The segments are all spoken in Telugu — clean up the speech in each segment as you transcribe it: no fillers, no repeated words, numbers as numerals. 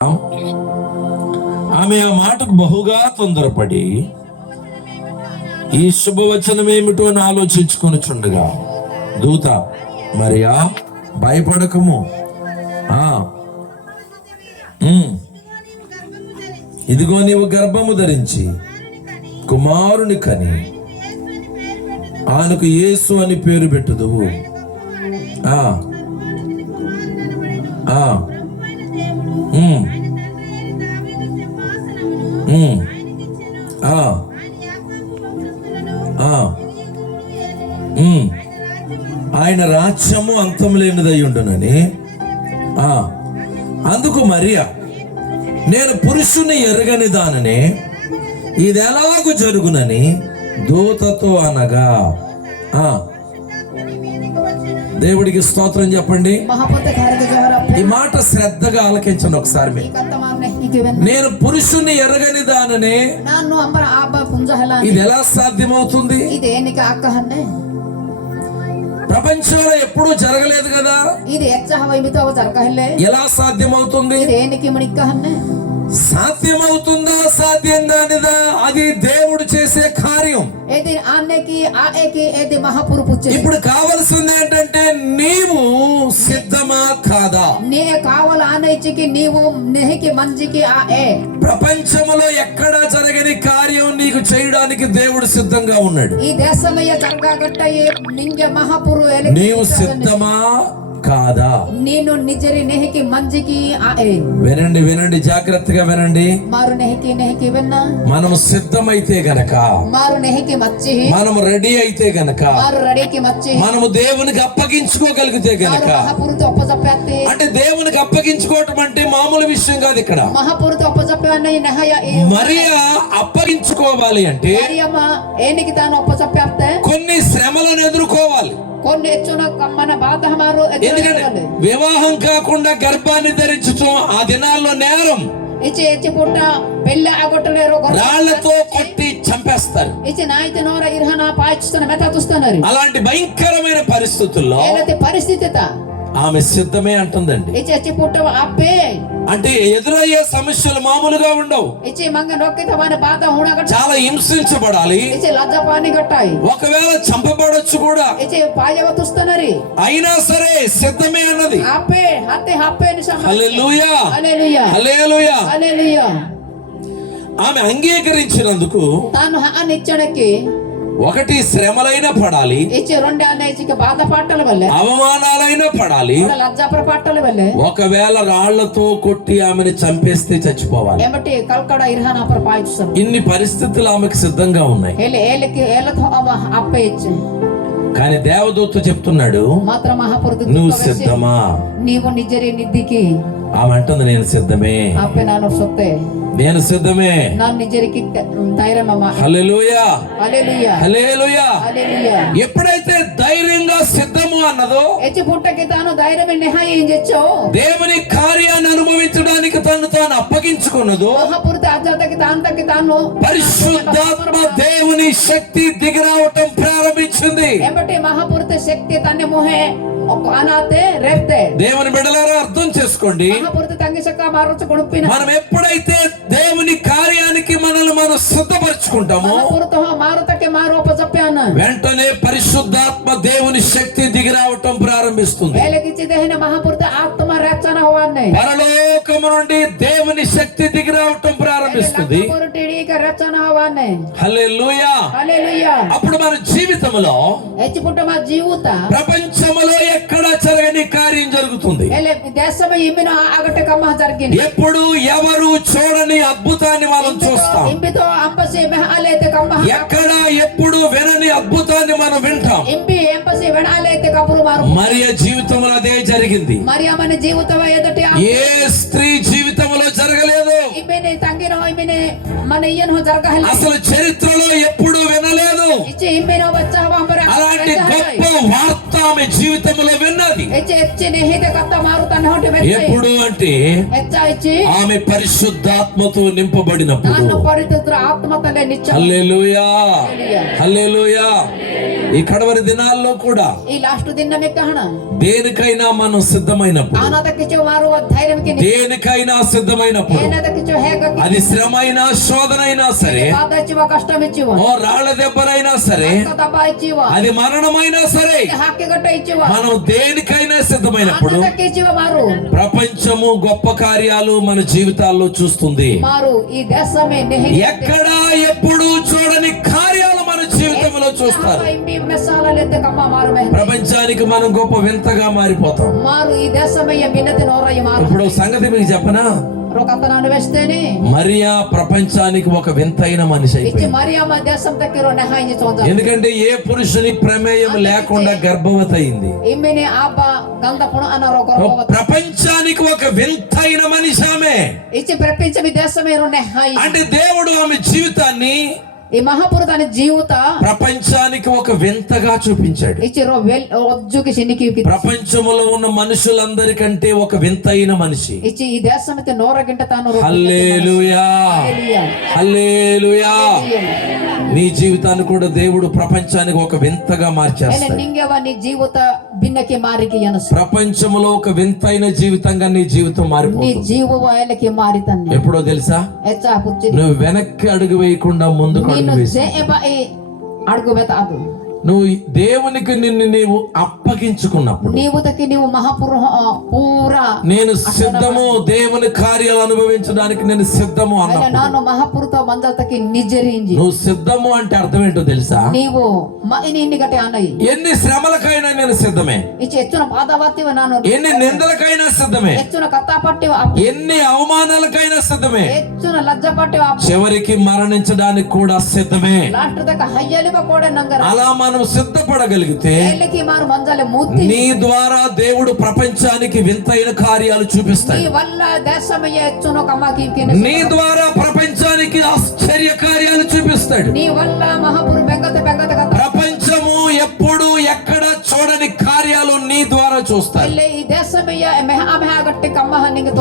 ఆమె ఆ మాటకు బహుగా తొందరపడి ఈ శుభవచనం ఏమిటో అని ఆలోచించుకొనుచుండగా దూత మరియా భయపడకము, ఇదిగో నీవు గర్భము ధరించి కుమారుని కని ఆయనకు యేసు అని పేరు పెట్టుదువు. ఆయన రాజ్యము అంతం లేనిదై ఉండునని. అందుకు మరియా, నేను పురుషుని ఎరగని దాననే ఇది ఎలాగూ జరుగునని దూతతో అనగా. దేవుడికి స్తోత్రం చెప్పండి. ఈ మాట శ్రద్ధగా ఆలకించండి ఒకసారి. నేను పురుషుని ఎరగని దాననే ఇది ఎలా సాధ్యమవుతుంది? ప్రపంచంలో ఎప్పుడూ జరగలేదు కదా, ఎలా సాధ్యమవుతుంది? సాధ్యమవుతుందా సాధ్యం కానిదా అది దేవుడు చేసే కార్యం. ఇప్పుడు కావలసింది ఏంటంటే నీవు సిద్ధమా కాదా? ప్రపంచంలో ఎక్కడా జరగని కార్యం నీకు చేయడానికి దేవుడు సిద్ధంగా ఉన్నాడు. నీవు సిద్ధమా కాదా? నేను నిజరి నెహకి మంజికి ఆఏ. వినండి వినండి, జాగ్రత్తగా వినండి. మారు నెహకి నెహకి విన్నా. మనం సిద్ధమైతే గనక, మారు నెహకి మచ్చి, మనము రెడీ అయితే గనక, మారు రెడీకి మచ్చి, మనము దేవునికి అప్పగించుకోగలిగితే గనక, మహాపురుతో అప్పజెప్పే. అంటే దేవునికి అప్పగించుకోవటం అంటే మామూలు విషయం కాదు. ఇక్కడ మహాపురుతో అప్పజెప్పే అన్నయ్య నెహయ. మరియా అప్పగించుకోవాలి అంటే మరియమ్మ ఏనికి తాను అప్పజెప్పే కొన్ని శ్రమలను ఎదుర్కోవాలి. ఎందుకంటే వివాహం కాకుండా గర్భాన్ని ధరించడం ఆ దినాల్లో నేరం. రాళ్లతో కొట్టి చంపేస్తారు. అలాంటి భయంకరమైన పరిస్థితుల్లో ఆమె సిద్ధమే అంటుందండి. అంటే ఎదురయ్యే సమస్యలు మామూలుగా ఉండవు, చాలా హింసించబడాలి, ఒకవేళ చంపబడొచ్చు కూడా. అయినా సరే సిద్ధమే అన్నది. హల్లెలూయా హల్లెలూయా. ఆమె అంగీకరించినందుకు ఒకటి శ్రమలైనా పడాలి, అవమానాలైనా పడాలి, ఒకవేళ రాళ్లతో కొట్టి ఆమెను చంపేస్తే చచ్చిపోవాలి. ఇన్ని పరిస్థితులు ఆమెకు సిద్ధంగా ఉన్నాయి. కానీ దేవదూత చెప్తున్నాడు, నువ్వు సిద్ధమా? నీవు నిజరి నిద్దికి. ఆమె అంటుంది, నేను సిద్ధమే, నేను సిద్ధమే. హల్లెలూయా హల్లెలూయా. ఎప్పుడైతే ధైర్యంగా సిద్ధము అన్నదో, దేవుని కార్యాన్ని అనుభవించడానికి తను తాను అప్పగించుకున్నదో, పరిశుద్ధాత్మ దేవుని శక్తి దిగిరావటం ప్రారంభించింది. దేవుని బిడ్డలారా అర్థం చేసుకోండి, మనం ఎప్పుడైతే దేవుని కార్యానికి మనల్ని మనం సిద్ధపరచుకుంటామో వెంటనే పరిశుద్ధాత్మ దేవుని శక్తి దిగిరావటం ప్రారంభిస్తుంది. పరలోకము నుండి దేవుని శక్తి దిగిరావటం ప్రారంభిస్తుంది. హల్లెలూయా. అప్పుడు మన జీవితంలో ప్రపంచంలో ఎక్కడ జరగని కార్యం జరుగుతుంది. ఎప్పుడు ఎవరు చూడని అద్భుతాన్ని మనం చూస్తాం. ఎక్కడ ఎప్పుడు వినని అద్భుతాన్ని మనం వింటాం. మరియ జీవితంలో అదే జరిగింది. ఏ స్త్రీ జీవితంలో జరగలేదు, అసలు చరిత్రలో ఎప్పుడు వినలేదు. అలాంటి గొప్ప వార్త ఆమె జీవితంలో విన్నది. ಹೆಚ್ಚು ನೆಹಿತೆ ಕತ್ತ ಮಾರುತಾನೆ ಹೊಂಟೆ ಮೆಚ್ಚಿ ఎప్పుడు అంటే ಹೆಚ್ಚಾಯ್చి ఆమె పరిశుద్ధాత్మతో నింపబడినప్పుడు. ನಾನು ಪರಿಶುದ್ಧ ಆತ್ಮತಲೆ ನಿಚ್ಚ హల్లెలూయా, హల్లెలూయా. ఈ కడవరి దినాల్లో కూడా ಈ ಲಾಸ್ಟ್ ದಿನ ಮೆಕ್ಕಹಣ దేనికైనా మనం సిద్ధమైనప్పుడు, ಆನದಕ್ಕೆ ಮಾರುವ ಧೈರ್ಯಕ್ಕೆ దేనికైనా సిద్ధమైనప్పుడు, ಏನದಕ್ಕೆ ಹೇಗ అది శ్రమ అయినా శోధన అయినా సరే, ಬಾದಚ್ಚಿವ ಕಷ್ಟ ಮೆಚ್ಚಿವ ఓ రాళ్ల దెబ్బరైనా సరే, ದಬ್ಬ ಇಚ್ಚಿವ అది మరణమైనా సరే, ಹಾಕಿಗಟ್ಟ ಇಚ್ಚಿವ మనం దేనికైనా సిద్ధమైనప్పుడు ಆನದಕ್ಕೆ ಇಚ್ಚಿವ ಮಾರು ప్రపంచము గొప్ప కార్యాలు మన జీవితాల్లో చూస్తుంది. మారు ఈ దేశమే నెహి ఎక్కడా ఎప్పుడు చూడని కార్యాలు మన జీవితంలో చూస్తారు. మెస్సాలెత్త కమ్మ మారు ప్రపంచానికి మనం గొప్ప వింతగా మారిపోతాం. మారు ఈ దేశమయ్య భిన్నతి నోరయ్య మారు. ఇప్పుడు సంగతి మీకు చెప్పనా, రొకతనాన్ని వేస్తేనే మరియా ప్రపంచానికి ఒక వింతైన మనిషి ఇచ్చి అయిపోయింది. మరియమ్మ దేశం దగ్గర నెహాయించి చూద్దాం. ఎందుకంటే ఏ పురుషుని ప్రమేయం లేకుండా గర్భవతి అయింది. ఇమ్మిని ఆబ గంధపుణ అన్న ప్రపంచానికి ఒక వింతైన మనిషి ఆమె. ఇచ్చి ప్రపంచం ఈ దేశమే నెహాయి అంటే దేవుడు ఆమె జీవితాన్ని ఈ మహాపురుతాని జీవిత ప్రపంచానికి ఒక వింతగా చూపించాడు. ఇచ్చి ఒజ్జుకి శనికి ప్రపంచంలో ఉన్న మనుషులందరికంటే ఒక వింతైన మనిషి. ఇచ్చి ఈ దేశమైతే నోరగింట తాను హల్లెలూయా, హల్లెలూయా. నీ జీవితాన్ని కూడా దేవుడు ప్రపంచానికి ఒక వింతగా మార్చేస్తాడు. నింగేవ నీ జీవిత భిన్నకి మారికి ఎనసు ప్రపంచంలో ఒక వింతైన జీవితంగా నీ జీవితం నీ మారిపోతుంది. జీవకి మారితన్ని ఎప్పుడో తెలుసా, ఎచ్చా పుచ్చి నువ్వు వెనక్కి అడుగు వేయకుండా ముందుకు అడుగు ನೀನು వేసి, అడుగు వెత ಅದು నువ్వు దేవునికి నిన్ను నీవు అప్పగించుకున్నప్పుడు, నీవుదకి నీవు పూరా నేను సిద్ధము, దేవుని కార్యాలు అనుభవించడానికి నేను సిద్ధము అన్నప్పుడు, ನಾನು ಮಹಾಪುರುತ ಮಂದತಕ್ಕೆ ನಿಜರಿಂಜಿ నువ్వు సిద్ధము అంటే అర్థం ఏంటో తెలుసా, నీవు ఇన్ని గట్టే అన్నయ్యి ఎన్ని శ్రమలకైనా నేను సిద్ధమే, ఇచ్చి ಹೆಚ್ಚುన బాధవత్తివ ನಾನು ఎన్ని నిందలకైనా సిద్ధమే, ಹೆಚ್ಚುన కత్తాపట్టివ ఎన్ని అవమానాలకైనా సిద్ధమే, ಹೆಚ್ಚುన లజ్జపట్టివ చివరికి మరణించడానికి కూడా సిద్ధమే. లాస్ట్ దాకా హయ్యలివ కూడా నంగర అలా మనం సిద్ధపడగలిగితే ఏళ్ళకి మారు మంజాల మూర్తి నీ ద్వారా దేవుడు ప్రపంచానికి వింతైన కార్యాలు చూపిస్తాడు. నీ వల్ల దేశమయ్య ಹೆಚ್ಚున కమ్మకి నీ ద్వారా ప్రపంచానికి ఆశ్చర్య కార్యాలు చూపిస్తాడు. నీ వల్ల మహాపురు బెంగత ప్రపంచము ఎప్పుడు ఎక్కడ చూడని కార్యాలు నీ ద్వారా చూస్తాడు. ఈ దేశమయ్య మెహగట్టి కమ్మ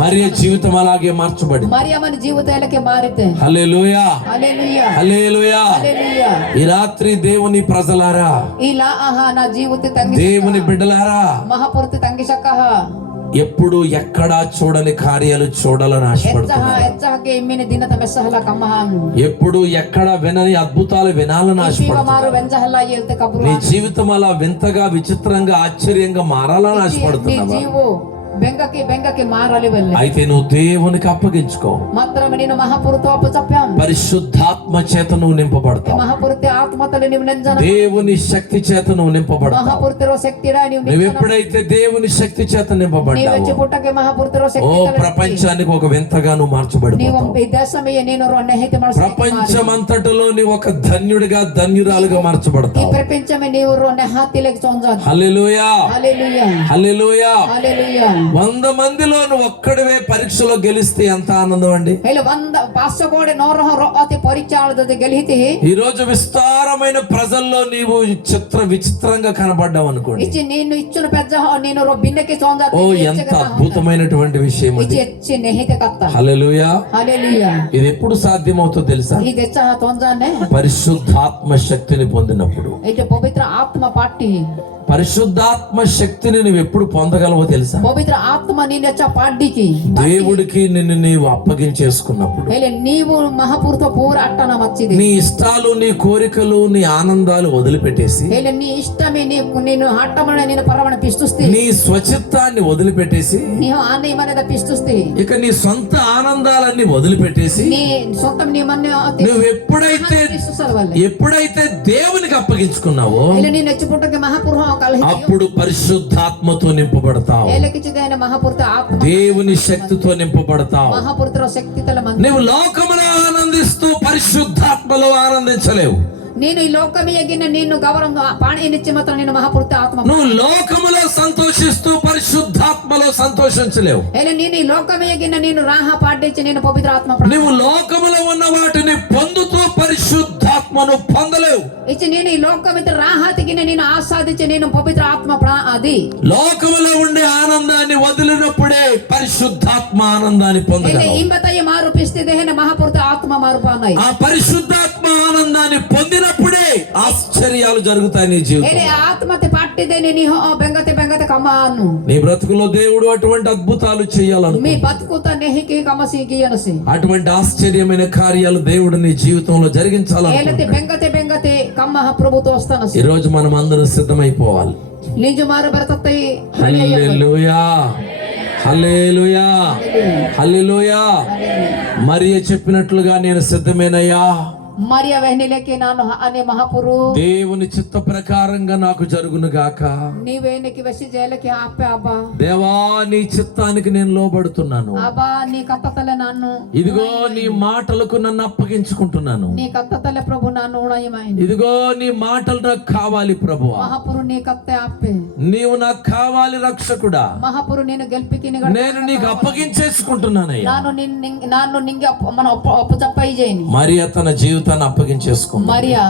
మరియ జీవితం అలాగే మార్చబడింది. మరియమ్మని జీవితాలకి మారితే హల్లెలూయా, హల్లెలూయా, హల్లెలూయా. హల్లెలూయా. ఈ రాత్రి దేవుని ప్రజలారా, ఇలా ఆహా నా జీవిత తంగి దేవుని బిడ్డలారా, మహాపురుతి తంగి సక్కహ ఎప్పుడు ఎక్కడా చూడని కార్యాలు చూడాలని ఆశపడుతున్నారు. ఎచ్చహకే ఇమ్మిని దినత మెస్సహల కమ్మహాను ఎప్పుడు ఎక్కడ వినని అద్భుతాలు వినాలని ఆశపడుతున్నారు. మారు వెంజహల ఏల్తే కబురు నీ జీవితం అలా వింతగా, విచిత్రంగా, ఆశ్చర్యంగా మారాలని ఆశపడుతున్నావా? జీవు బెంగకి మారాలి వెళ్ళి అయితే నువ్వు దేవునికి అప్పగించుకో. మాత్రం నేను మహాపురుతో అప్పచెప్పాం. పరిశుద్ధాత్మ చేత నువ్వు నింపబడతావు. మహాపురుతి ఆత్మతలు నీవు నెంజన దేవుని శక్తి చేత నువ్వు నింపబడతావు. మహాపురుతిరో శక్తిరా నువ్వు ఎప్పుడైతే దేవుని శక్తి చేత నింపబడ్డావు, పుట్టకే మహాపురుతిరో ఓ శక్తి ప్రపంచానికి ఒక వింతగా నువ్వు నీవు మార్చబడిపోతావు. ఈ దేశమయ్య నేను రొన్నెహిత ప్రపంచమంతటిలో నీవు ఒక ధన్యుడిగా, ధన్యురాలుగా ఈ మార్చబడతావు. ప్రపంచమే నీవు రొన్నెహాతిలకు చొంజాదు. హల్లెలూయా, హల్లెలూయా, హల్లెలూయా. హల్లెలూయా. 100 మందిలో నువ్వు ఒక్కడివే పరీక్షలో గెలిస్తే ఎంత ఆనందం అండి. hele 100 కోడి నోరహ రొఅతి పరిచాలద గెలిహితి ఈ రోజు విస్తారమైన ప్రజల్లో నీవు విచిత్రంగా కనబడ్డావు అనుకోండి. ఇచ్చి నేను ఇచ్చున పెద్ద నేను బిన్నకి చొంజాదు. ఓ ఎంత అద్భుతమైనటువంటి విషయం ఇచ్చి అది. ఎచ్చి నెహిత కత్త. హల్లెలూయా. హల్లెలూయా. ఇది ఎప్పుడు సాధ్యమవుతుందో తెలుసా? ఈ తెచ్చ తొంజానే పరిశుద్ధాత్మ శక్తిని పొందినప్పుడు. ఇటు పవిత్ర ఆత్మ పాటి పరిశుద్ధాత్మ శక్తిని నువ్వు ఎప్పుడు పొందగలవో తెలుసా? పవిత్ర ఆత్మ నిన్నెచ్చ పాడికి దేవుడికి నిన్ను నీవు అప్పగించేసుకున్నప్పుడు. hele నీవు మహాపురుతో పూర అట్టన మచ్చిది. నీ ఇష్టాలు, నీ కోరికలు, నీ ఆనందాలు వదిలిపెట్టేసి, hele నీ ఇష్టమే నేను హట్టమన నేను పరమణ పిస్తుస్తి. నీ స్వచిత్తాన్ని వదిలిపెట్టేసి, నీ ఆనందమనేద పిస్తుస్తి. ఇక నీ సొంత ఆనందాలన్నీ వదిలిపెట్టేసి, నీ సొంతం నీ మన్నే నువ్వు ఎప్పుడైతే దేవునికి అప్పగించుకున్నావో hele నీ నెచ్చిపుట్టకి మహాపురు అప్పుడు పరిశుద్ధాత్మతో నింపబడతావు. ఏలకిచ్చిదైన మహాపురుత ఆత్మ దేవుని శక్తితో నింపబడతావు. మహాపురుత శక్తితల మంది నువ్వు లోకమును ఆనందిస్తూ పరిశుద్ధాత్మలో ఆనందించలేవు. నేను ఈ లోకమియగిన నిన్ను గౌరవం పాణినిచ్చి మాత్రం నేను మహాపురుత ఆత్మ. నువ్వు లోకములో సంతోషిస్తూ పరిశుద్ధాత్మలో సంతోషించలేవు. నేను ఈ లోకమియగిన నేను రాహ పాటించి నేను పవిత్ర ఆత్మ. నువ్వు లోకములో ఉన్న వాటిని పొందుతూ పరిశుద్ధాత్మ ఆత్మను పొందలేవు. ఇచ్చి నేను ఈ లోకమిత్ర రాహతికి నేను ఆస్వాదించి నేను పవిత్ర ఆత్మ అది లోకములో ఉండే ఆనందాన్ని వదిలినప్పుడే పరిశుద్ధాత్మ ఆనందాన్ని ele పొందగలవు. ఇంబతయ్య మారు పిస్తిదేహన మహాపురుత ఆత్మ మారుపానాయి ఆ పరిశుద్ధాత్మ ఆనందాన్ని పొందినప్పుడే ఆశ్చర్యాలు జరుగుతాయి నీ ele జీవితంలో. ఆత్మతే పట్టిదే నీ బెంగతే బెంగతే కమాను నీ బ్రతుకులో దేవుడు అటువంటి అద్భుతాలు చేయాలను, మీ బతుకుత నెహికి కమసికి అనసి అటువంటి ఆశ్చర్యమైన కార్యాలు దేవుడు నీ జీవితంలో ఏలతే జరిగించాలనుకుంటున్నాడు. బెంగతే బెంగతే కమ్మ ప్రభుతో వస్తానసి ఈ రోజు మనం అందరం సిద్ధమైపోవాలి. నిజు మారు బరతత్తై హల్లెలూయా, హల్లెలూయా, హల్లెలూయా. మరియ చెప్పినట్లుగా నేను సిద్ధమేనయ్యా, మరియా వెహనిలకి నాను అనే మహాపురు దేవుని చిత్త ప్రకారంగా నాకు జరుగును గాక. నీవేనికి వసి జైలకి ఆపే అబ్బా దేవా నీ చిత్తానికి నేను లోబడుతున్నాను. అబ్బా నీ కత్తతల నాన్ను ఇదిగో నీ మాటలకు నన్ను అప్పగించుకుంటున్నాను. నీ కత్తతల ప్రభు నాన్ను ఉడయమైంది ఇదిగో నీ మాటలు నాకు కావాలి ప్రభువా. మహాపురు నీ కత్తే ఆపే నీవు నాకు కావాలి రక్షకుడా. మహాపురు నేను గెలిపికి నేను నీకు అప్పగించేసుకుంటున్నానయ్యా. నాన్ను నింగి మన అప్పు చెప్పయి చేయని మరియ తన జీవితాన్ని అప్పగించేసుకుంది. మరియా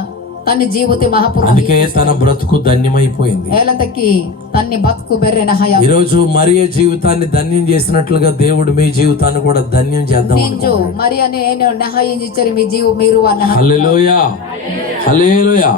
తన జీవిత మహాపురు అందుకే తన బ్రతుకు ధన్యమైపోయింది. ఏలతకి తన్ని బతుకు బెర్రెన హయా ఈ రోజు మరియ జీవితాన్ని ధన్యం చేసినట్లుగా దేవుడు మీ జీవితాన్ని కూడా ధన్యం చేద్దాం. నింజు మరియా నేను నహాయించారు మీ జీవ మీరు అన్న హల్లెలూయా, హల్లెలూయా.